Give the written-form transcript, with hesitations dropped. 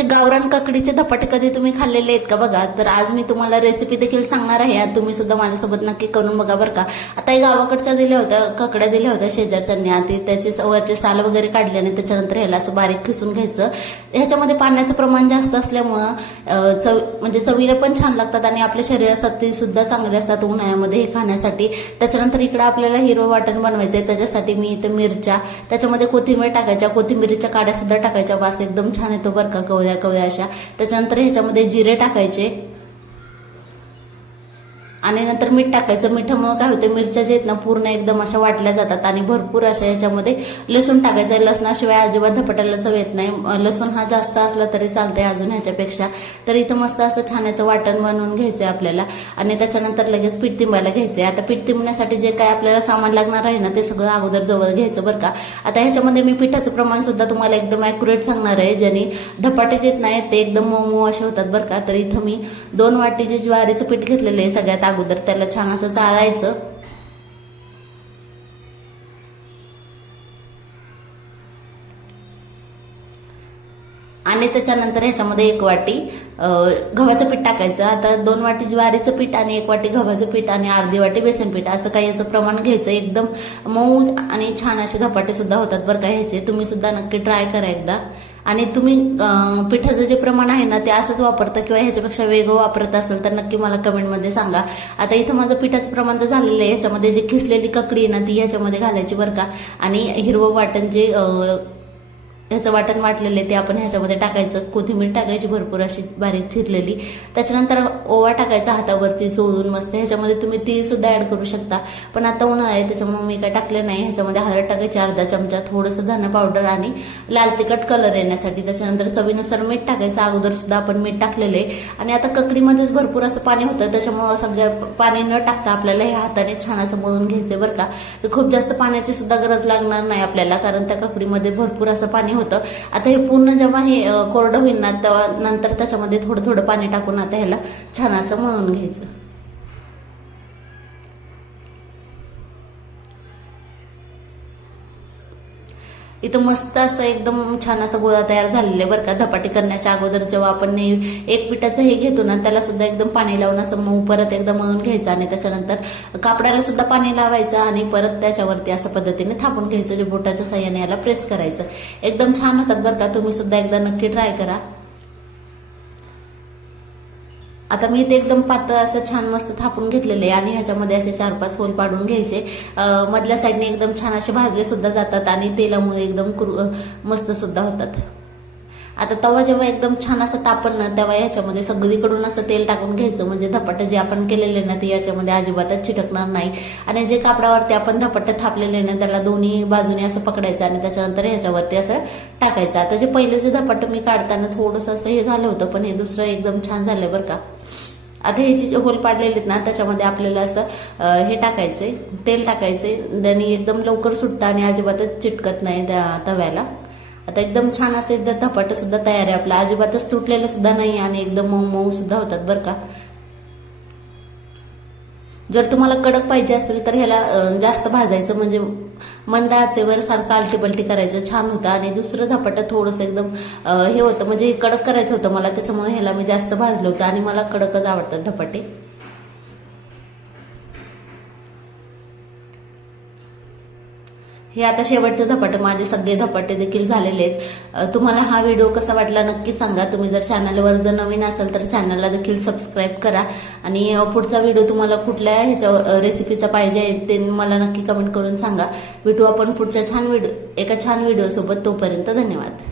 गावरान काकडीचे धपाटे कधी तुम्ही खाल्लेले आहेत का बघा. तर आज मी तुम्हाला रेसिपी देखील सांगणार आहे. तुम्ही सुद्धा माझ्यासोबत नक्की करून बघा बरं का. आता हे गावाकडच्या दिल्या होत्या काकड्या दिल्या होत्या शेजारच्यांनी. आधी त्याची वरचे साल वगैरे काढले आणि त्याच्यानंतर ह्याला असं बारीक खिसून घ्यायचं. ह्याच्यामध्ये पाण्याचं प्रमाण जास्त असल्यामुळं म्हणजे चवीला पण छान लागतात आणि आपल्या शरीरासाठी सुद्धा चांगले असतात उन्हाळ्यामध्ये हे खाण्यासाठी. त्याच्यानंतर इकडे आपल्याला हिरवं वाटण बनवायचं आहे. त्याच्यासाठी मी इथे मिरच्या, त्याच्यामध्ये कोथिंबीर टाकायच्या, कोथिंबीरीच्या काड्या सुद्धा टाकायच्या. वास एकदम छान येतो बरं का, कवळ्या कवळ्या अशा. त्याच्यानंतर ह्याच्यामध्ये जिरे टाकायचे आणि नंतर मीठ टाकायचं. मिठामुळे काय होतं, मिरच्या जे आहेत ना पूर्ण एकदम अशा वाटल्या जातात. आणि भरपूर अशा याच्यामध्ये लसूण टाकायचं. लसणाशिवाय अजिबात धपाट्याला चव येत नाही. लसूण हा जास्त असला तरी चालतंय अजून ह्याच्यापेक्षा. तर इथं मस्त असं छान याचं वाटण बनवून घ्यायचंय आपल्याला. आणि त्याच्यानंतर लगेच पीठ तिंबायला घ्यायचंय. आता पीठ तिंबण्यासाठी जे काय आपल्याला सामान लागणार आहे ना ते सगळं अगोदर जवळ घ्यायचं बरं का. आता ह्याच्यामध्ये मी पिठाचं प्रमाण सुद्धा तुम्हाला एकदम ॲक्युरेट सांगणार आहे, ज्याने धपाटे जे नाही ते एकदम मऊ असे होतात बरं का. तर इथं मी 2 वाटी जे ज्वारीचं पीठ घेतलेलं आहे सगळ्यात अगोदर त्याला छान असं चाळायचं. आणि त्याच्यानंतर ह्याच्यामध्ये 1 वाटी गव्हाचं पीठ टाकायचं. आता 2 वाटी ज्वारीचं पीठ आणि 1 वाटी गव्हाचं पीठ आणि अर्धी वाटी बेसन पीठ असं काही याचं प्रमाण घ्यायचं. एकदम मऊ आणि छान असे धपाटे सुद्धा होतात बरं का ह्याचे. तुम्ही सुद्धा नक्की ट्राय करा एकदा. आणि तुम्ही पिठाचं जे प्रमाण आहे ना ते असंच वापरता किंवा ह्याच्यापेक्षा वेगळं वापरत असेल तर नक्की मला कमेंटमध्ये सांगा. आता इथं माझं पिठाचं प्रमाण तर झालेलं आहे. ह्याच्यामध्ये जी खिसलेली ककडी आहे ना ती ह्याच्यामध्ये घालायची बरं का. आणि हिरवं वाटण जे ह्याचं वाटण वाटलेलं आहे ते आपण ह्याच्यामध्ये टाकायचं. कोथिंबीर टाकायची भरपूर अशी बारीक चिरलेली. त्याच्यानंतर ओवा टाकायचा हातावरती चोळून मस्त. ह्याच्यामध्ये तुम्ही तीळ सुद्धा ऍड करू शकता, पण आता उन्हाळा आहे त्याच्यामुळे मी काय टाकलं नाही. ह्याच्यामध्ये हळद टाकायची अर्धा चमचा, थोडंसं धने पावडर आणि लाल तिखट कलर येण्यासाठी. त्याच्यानंतर चवीनुसार मीठ टाकायचं. अगोदर सुद्धा आपण मीठ टाकलेलं आहे. आणि आता ककडीमध्येच भरपूर असं पाणी होतं त्याच्यामुळे सगळं पाणी न टाकता आपल्याला हे हाताने छान असं मळून घ्यायचं बरं का. तर खूप जास्त पाण्याची सुद्धा गरज लागणार नाही आपल्याला, कारण त्या ककडीमध्ये भरपूर असं पाणी होतं. आता हे पूर्ण जेव्हा हे कोरडं होईल ना तेव्हा नंतर त्याच्यामध्ये थोडं थोडं पाणी टाकून आता ह्याला छान असं मळून घ्यायचं. इथं मस्त असं एकदम छान असं गोळा तयार झालेला आहे बरं का. धपाटे करण्याच्या अगोदर जेव्हा आपण एक पिठाचं हे घेतो ना त्याला सुद्धा एकदम पाणी लावून असं मऊ परत एकदा मळून घ्यायचं. आणि त्याच्यानंतर कापडाला सुद्धा पाणी लावायचं आणि परत त्याच्यावरती असं पद्धतीने थापून घ्यायचं. जे बोटाच्या साह्याने याला प्रेस करायचं. एकदम छान होतात बरं का. तुम्ही सुद्धा एकदा नक्की ट्राय करा. आता मी ते एकदम पातळ असं छान मस्त थापून घेतलेले आहे. आणि ह्याच्यामध्ये असे 4-5 होल पाडून घ्यायचे. मधल्या साईडने एकदम छान असे भाजले सुद्धा जातात आणि तेलामुळे एकदम मस्त सुद्धा होतात. आता तवा जेव्हा एकदम छान असं तापण ना तेव्हा याच्यामध्ये सगळीकडून असं तेल टाकून घ्यायचं. म्हणजे धपाटे जे आपण केलेले ना ते याच्यामध्ये अजिबातच चिटकणार नाही. आणि जे कापडावरती आपण धपाटे थापलेले ना त्याला दोन्ही बाजूने असं पकडायचं आणि त्याच्यानंतर ह्याच्यावरती असं टाकायचं. आता जे पहिले जे धपाटे मी काढताना थोडंसं असं हे झालं होतं, पण हे दुसरं एकदम छान झालंय बरं का. आता ह्याची जे होल पाडलेले आहेत ना त्याच्यामध्ये आपल्याला असं हे टाकायचंय, तेल टाकायचंय. त्याने एकदम लवकर सुटतं आणि अजिबातच चिटकत नाही त्या तव्याला. आता एकदम छान असं एकदा धपाटं सुद्धा तयार आहे आपला. अजिबातच तुटलेलं सुद्धा नाही आणि एकदम मऊ मऊ सुद्धा होतात बरं का. जर तुम्हाला कडक पाहिजे असेल तर ह्याला जास्त भाजायचं, म्हणजे मंद आचेवर सारखं आलटी करायचं, छान होतं. आणि दुसरं धपाटं थोडंसं एकदम हे होतं, म्हणजे हे कडक करायचं होतं मला, त्याच्यामुळे ह्याला मी जास्त भाजलं होतं. आणि मला कडकच आवडतात धपाटे. हे आता शेवटचे धपाटे माझे सगळे धपाटे देखील झालेले आहेत. तुम्हाला हा व्हिडिओ कसा वाटला नक्की सांगा. तुम्ही जर चॅनलवर जर नवीन असाल तर चॅनलला देखील सबस्क्राईब करा. आणि पुढचा व्हिडिओ तुम्हाला कुठल्या ह्याच्या रेसिपीचा पाहिजे ते मला नक्की कमेंट करून सांगा. भेटू आपण पुढच्या एका छान व्हिडिओ सोबत. तोपर्यंत धन्यवाद.